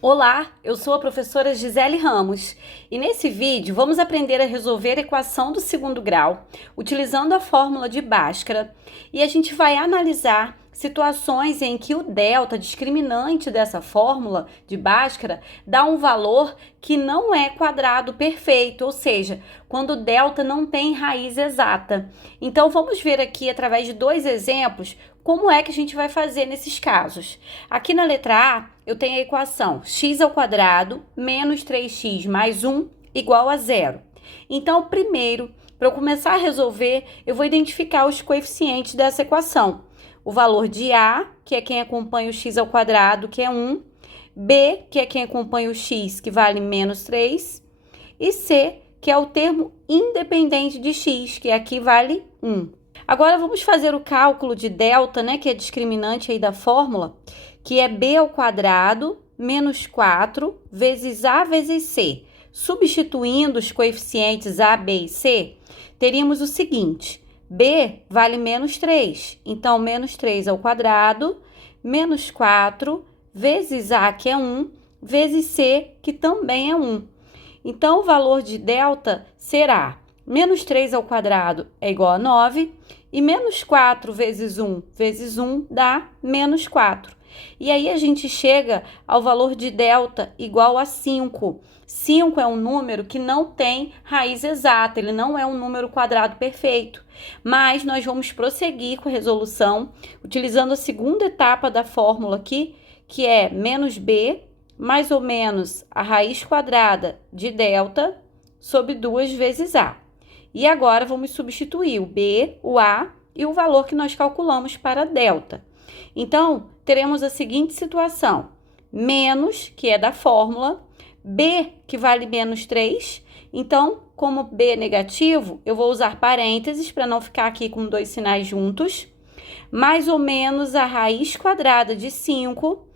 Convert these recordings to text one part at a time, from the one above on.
Olá, eu sou a professora Gisele Ramos e nesse vídeo vamos aprender a resolver a equação do segundo grau utilizando a fórmula de Bhaskara e a gente vai analisar situações em que o delta discriminante dessa fórmula de Bhaskara dá um valor que não é quadrado perfeito, ou seja, quando o delta não tem raiz exata. Então vamos ver aqui através de dois exemplos como é que a gente vai fazer nesses casos. Aqui na letra A, eu tenho a equação x ao quadrado menos 3x mais 1 igual a zero. Então, primeiro, para eu começar a resolver, eu vou identificar os coeficientes dessa equação. O valor de A, que é quem acompanha o x ao quadrado, que é 1. B, que é quem acompanha o x, que vale menos 3. E C, que é o termo independente de x, que aqui vale 1. Agora, vamos fazer o cálculo de delta, né, que é discriminante aí da fórmula, que é b ao quadrado menos 4 vezes a vezes c. Substituindo os coeficientes a, b e c, teríamos o seguinte: b vale menos 3, então menos 3 ao quadrado, menos 4 vezes a, que é 1, vezes c, que também é 1. Então, o valor de delta será menos 3 ao quadrado é igual a 9, e menos 4 vezes 1 dá menos 4. E aí a gente chega ao valor de delta igual a 5. 5 é um número que não tem raiz exata, ele não é um número quadrado perfeito. Mas nós vamos prosseguir com a resolução utilizando a segunda etapa da fórmula aqui, que é menos b mais ou menos a raiz quadrada de delta sobre 2 vezes a. E agora vamos substituir o b, o a e o valor que nós calculamos para delta. Então, teremos a seguinte situação: menos, que é da fórmula, b, que vale menos 3. Então, como b é negativo, eu vou usar parênteses para não ficar aqui com dois sinais juntos. Mais ou menos a raiz quadrada de 5,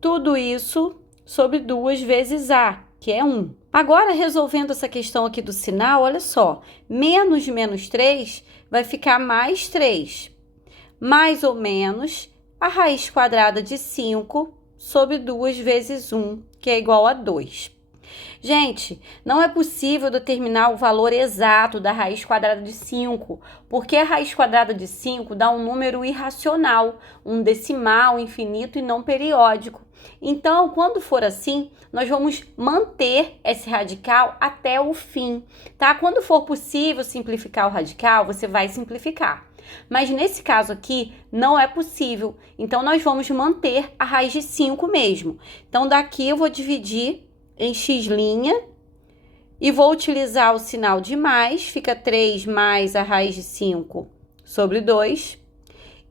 tudo isso sobre 2 vezes a, que é 1. Agora, resolvendo essa questão aqui do sinal, olha só, menos menos 3 vai ficar mais 3, mais ou menos a raiz quadrada de 5 sobre 2 vezes 1, que é igual a 2. Gente, não é possível determinar o valor exato da raiz quadrada de 5, porque a raiz quadrada de 5 dá um número irracional, um decimal infinito e não periódico. Então, quando for assim, nós vamos manter esse radical até o fim, tá? Quando for possível simplificar o radical, você vai simplificar. Mas nesse caso aqui, não é possível. Então, nós vamos manter a raiz de 5 mesmo. Então, daqui eu vou dividir em x' e vou utilizar o sinal de mais, fica 3 mais a raiz de 5 sobre 2.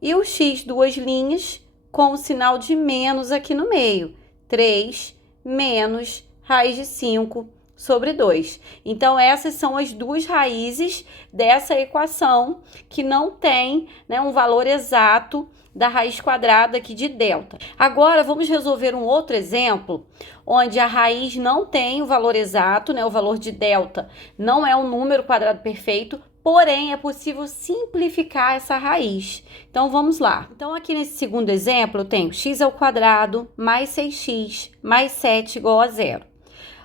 E o x duas linhas com o sinal de menos aqui no meio, 3 menos raiz de 5 sobre 2. Então, essas são as duas raízes dessa equação que não tem, né, um valor exato da raiz quadrada aqui de delta. Agora, vamos resolver um outro exemplo, onde a raiz não tem o valor exato, né, o valor de delta não é um número quadrado perfeito, porém, é possível simplificar essa raiz. Então, vamos lá. Então, aqui nesse segundo exemplo, eu tenho x ao quadrado mais 6x mais 7 igual a zero.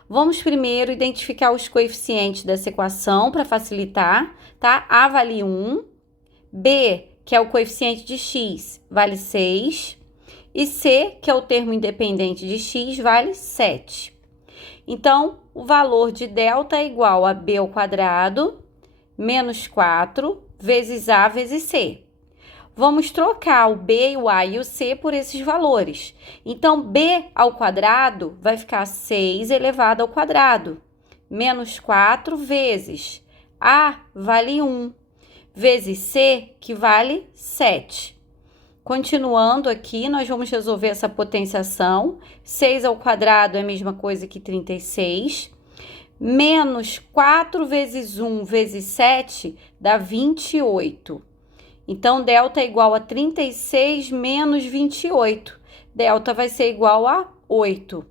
Vamos primeiro identificar os coeficientes dessa equação para facilitar, tá? A vale 1, B, que é o coeficiente de x, vale 6, e C, que é o termo independente de x, vale 7. Então, o valor de delta é igual a b ao quadrado menos 4 vezes a vezes c. Vamos trocar o b, o a e o c por esses valores. Então, b ao quadrado vai ficar 6 elevado ao quadrado, menos 4 vezes a vale 1, vezes c, que vale 7. Continuando aqui, nós vamos resolver essa potenciação. 6 ao quadrado é a mesma coisa que 36. Menos 4 vezes 1 vezes 7 dá 28. Então, delta é igual a 36 menos 28. Delta vai ser igual a 8.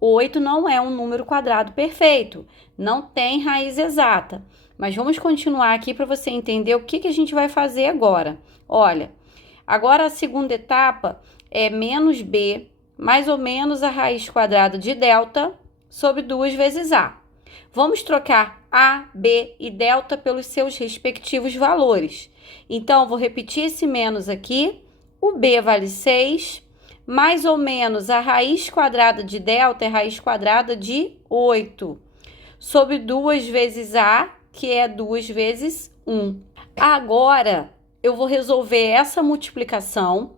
8 não é um número quadrado perfeito, não tem raiz exata. Mas vamos continuar aqui para você entender o que a gente vai fazer agora. Olha, agora a segunda etapa é menos b mais ou menos a raiz quadrada de delta sobre 2 vezes A. Vamos trocar A, B e delta pelos seus respectivos valores. Então, vou repetir esse menos aqui. O B vale 6, mais ou menos a raiz quadrada de delta é raiz quadrada de 8, sobre 2 vezes A, que é 2 vezes 1. Agora, eu vou resolver essa multiplicação.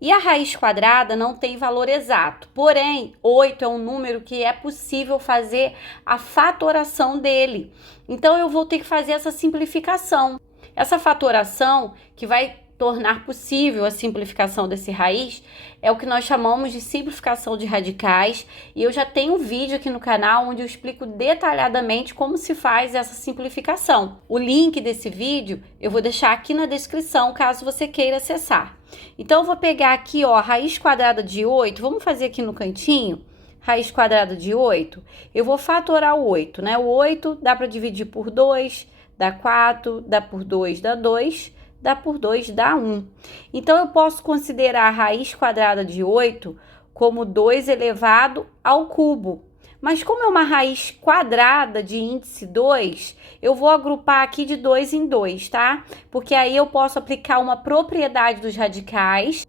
E a raiz quadrada não tem valor exato, porém, 8 é um número que é possível fazer a fatoração dele. Então, eu vou ter que fazer essa simplificação. Essa fatoração, que vai tornar possível a simplificação desse raiz, é o que nós chamamos de simplificação de radicais. E eu já tenho um vídeo aqui no canal onde eu explico detalhadamente como se faz essa simplificação. O link desse vídeo eu vou deixar aqui na descrição, caso você queira acessar. Então, eu vou pegar aqui, ó, a raiz quadrada de 8, vamos fazer aqui no cantinho, raiz quadrada de 8, eu vou fatorar o 8, né? O 8 dá para dividir por 2, dá 4, dá por 2, dá 2, dá por 2, dá 1. Então, eu posso considerar a raiz quadrada de 8 como 2 elevado ao cubo. Mas como é uma raiz quadrada de índice 2, eu vou agrupar aqui de 2 em 2, tá? Porque aí eu posso aplicar uma propriedade dos radicais.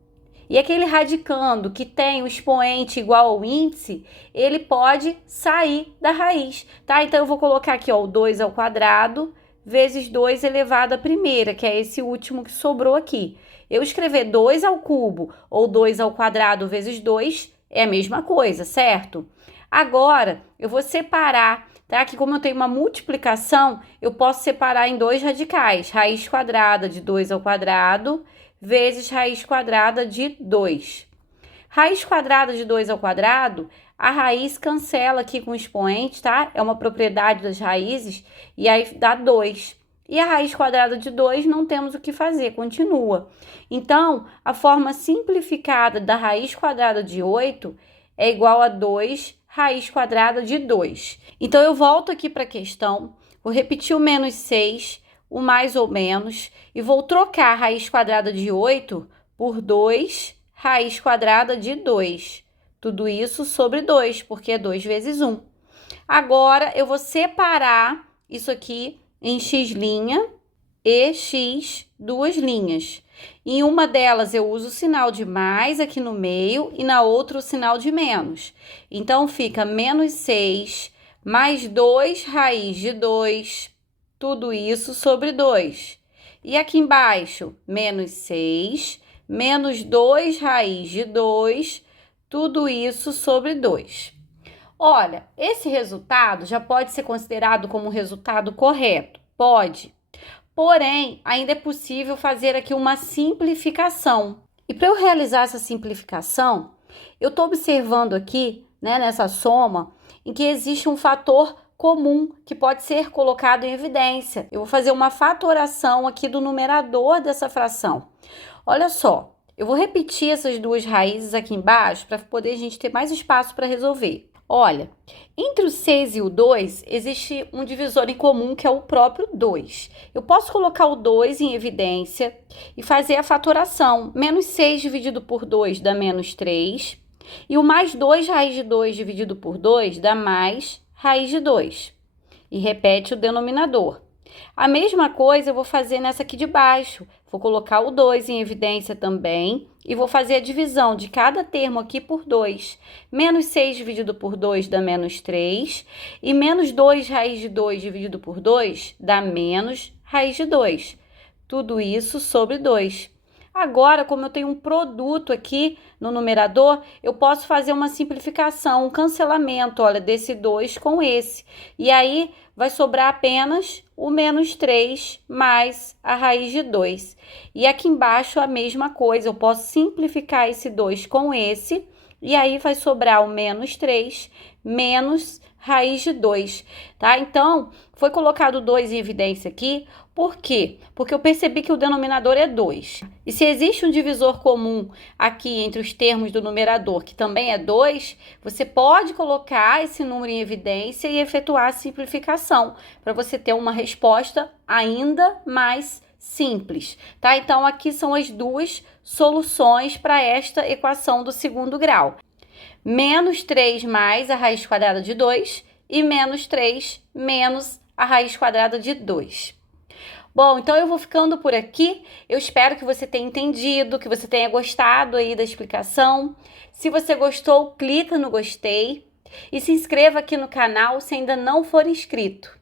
E aquele radicando que tem o expoente igual ao índice, ele pode sair da raiz, tá? Então, eu vou colocar aqui, ó, o 2 ao quadrado vezes 2 elevado à primeira, que é esse último que sobrou aqui. Eu escrever 2 ao cubo ou 2 ao quadrado vezes 2 é a mesma coisa, certo? Agora, eu vou separar, tá? Que como eu tenho uma multiplicação, eu posso separar em 2 radicais. Raiz quadrada de 2 ao quadrado vezes raiz quadrada de 2. Raiz quadrada de 2 ao quadrado, a raiz cancela aqui com o expoente, tá? É uma propriedade das raízes, e aí dá 2. E a raiz quadrada de 2 não temos o que fazer, continua. Então, a forma simplificada da raiz quadrada de 8 é igual a 2 raiz quadrada de 2. Então, eu volto aqui para a questão, vou repetir o menos 6, o mais ou menos, e vou trocar a raiz quadrada de 8 por 2 raiz quadrada de 2. Tudo isso sobre 2, porque é 2 vezes 1. Agora, eu vou separar isso aqui em x' e x, duas linhas. Em uma delas, eu uso o sinal de mais aqui no meio e na outra o sinal de menos. Então, fica menos 6 mais 2 raiz de 2, tudo isso sobre 2. E aqui embaixo, menos 6 menos 2 raiz de 2, tudo isso sobre 2. Olha, esse resultado já pode ser considerado como um resultado correto? Pode. Porém, ainda é possível fazer aqui uma simplificação. E para eu realizar essa simplificação, eu estou observando aqui, né, nessa soma, em que existe um fator comum que pode ser colocado em evidência. Eu vou fazer uma fatoração aqui do numerador dessa fração. Olha só, eu vou repetir essas duas raízes aqui embaixo para poder a gente ter mais espaço para resolver. Olha, entre o 6 e o 2 existe um divisor em comum que é o próprio 2. Eu posso colocar o 2 em evidência e fazer a fatoração. Menos 6 dividido por 2 dá menos 3. E o mais 2 raiz de 2 dividido por 2 dá mais raiz de 2. E repete o denominador. A mesma coisa eu vou fazer nessa aqui de baixo. Vou colocar o 2 em evidência também e vou fazer a divisão de cada termo aqui por 2. Menos 6 dividido por 2 dá menos 3. E menos 2 raiz de 2 dividido por 2 dá menos raiz de 2. Tudo isso sobre 2. Agora, como eu tenho um produto aqui no numerador, eu posso fazer uma simplificação, um cancelamento, olha, desse 2 com esse. E aí, vai sobrar apenas o menos 3 mais a raiz de 2. E aqui embaixo a mesma coisa, eu posso simplificar esse 2 com esse, e aí vai sobrar o menos 3 menos raiz de 2, tá? Então, foi colocado 2 em evidência aqui, por quê? Porque eu percebi que o denominador é 2. E se existe um divisor comum aqui entre os termos do numerador, que também é 2, você pode colocar esse número em evidência e efetuar a simplificação, para você ter uma resposta ainda mais simples, tá? Então, aqui são as duas soluções para esta equação do segundo grau. Menos 3 mais a raiz quadrada de 2 e menos 3 menos a raiz quadrada de 2. Bom, então eu vou ficando por aqui. Eu espero que você tenha entendido, que você tenha gostado aí da explicação. Se você gostou, clica no gostei e se inscreva aqui no canal se ainda não for inscrito.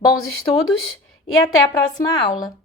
Bons estudos e até a próxima aula!